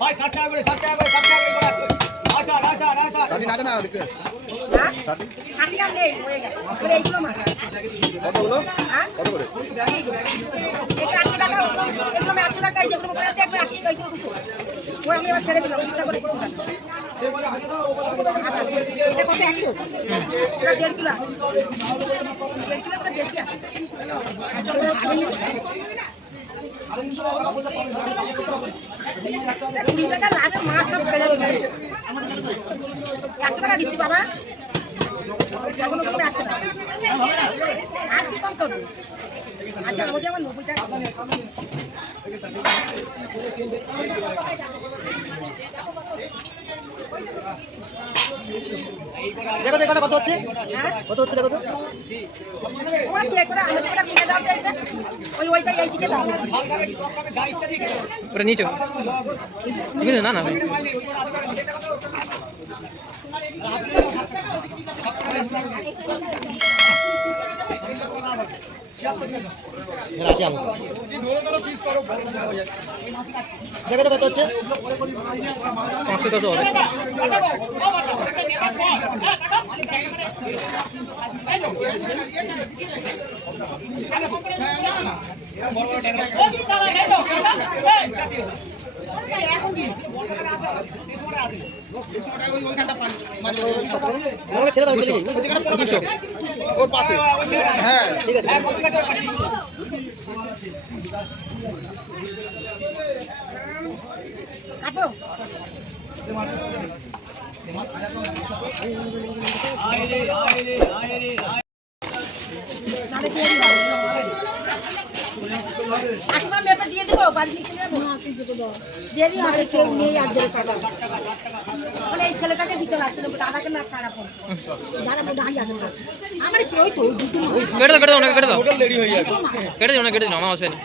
ভাই 60 টাকা করে 60 টাকা করে 60 টাকা করে আচ্ছা আচ্ছা আচ্ছা 60 না না বিক্রি হ্যাঁ 60 টাকা নেই হয়ে গেছে করে এইগুলো মাছ কতগুলো হ্যাঁ কত করে এটা 800 টাকা এগুলো 800 টাকা যেগুলো করে আছে একবার 800 টাকা কিছু ওই আমি আবার ছেড়ে দিলাম ইচ্ছা করে কিছু টাকা এটা কত 100 এটা 1.5 কিলো 1.5 কিলো করে বেশি আছে লাগে মাছ সব ফেলে 100 টাকা দিচ্ছি বাবা এখন ওখানে 100 টাকা আর কি কম করবো আচ্ছা আমাদের আমার 90 টাকা দেখো দেখো কত হচ্ছে কত হচ্ছে দেখো তো ওরা সে করে আমাদের এটা কিনে দাও এটা ওইটা এই দিকে দাও ওটা নিচে তুমি না না দেখো তো কত হচ্ছে 500 কত হবে আমাকে ছেড়ে দাও 200 ওর পাশে হ্যাঁ ঠিক আছে কাটো আইরে আইরে আইরে নালে দিয়ে দাও একবার মেপে দিয়ে দেবো বাড়ি নিয়ে চলে যাবো না তুই দিতে দাও দেরি হবে কেউ নেই আর দেরি কাটা মানে এই ছেলেটাকে দিতে লাগছে না দাদাকে না ছাড়া পড় দাদা দাঁড়িয়ে আছে আমার কেউ তো দুটো কেটে দাও কেটে দাও কেটে দাও হোটেল রেডি হয়ে যাবে কেটে দাও না কেটে দাও আমার আসবে না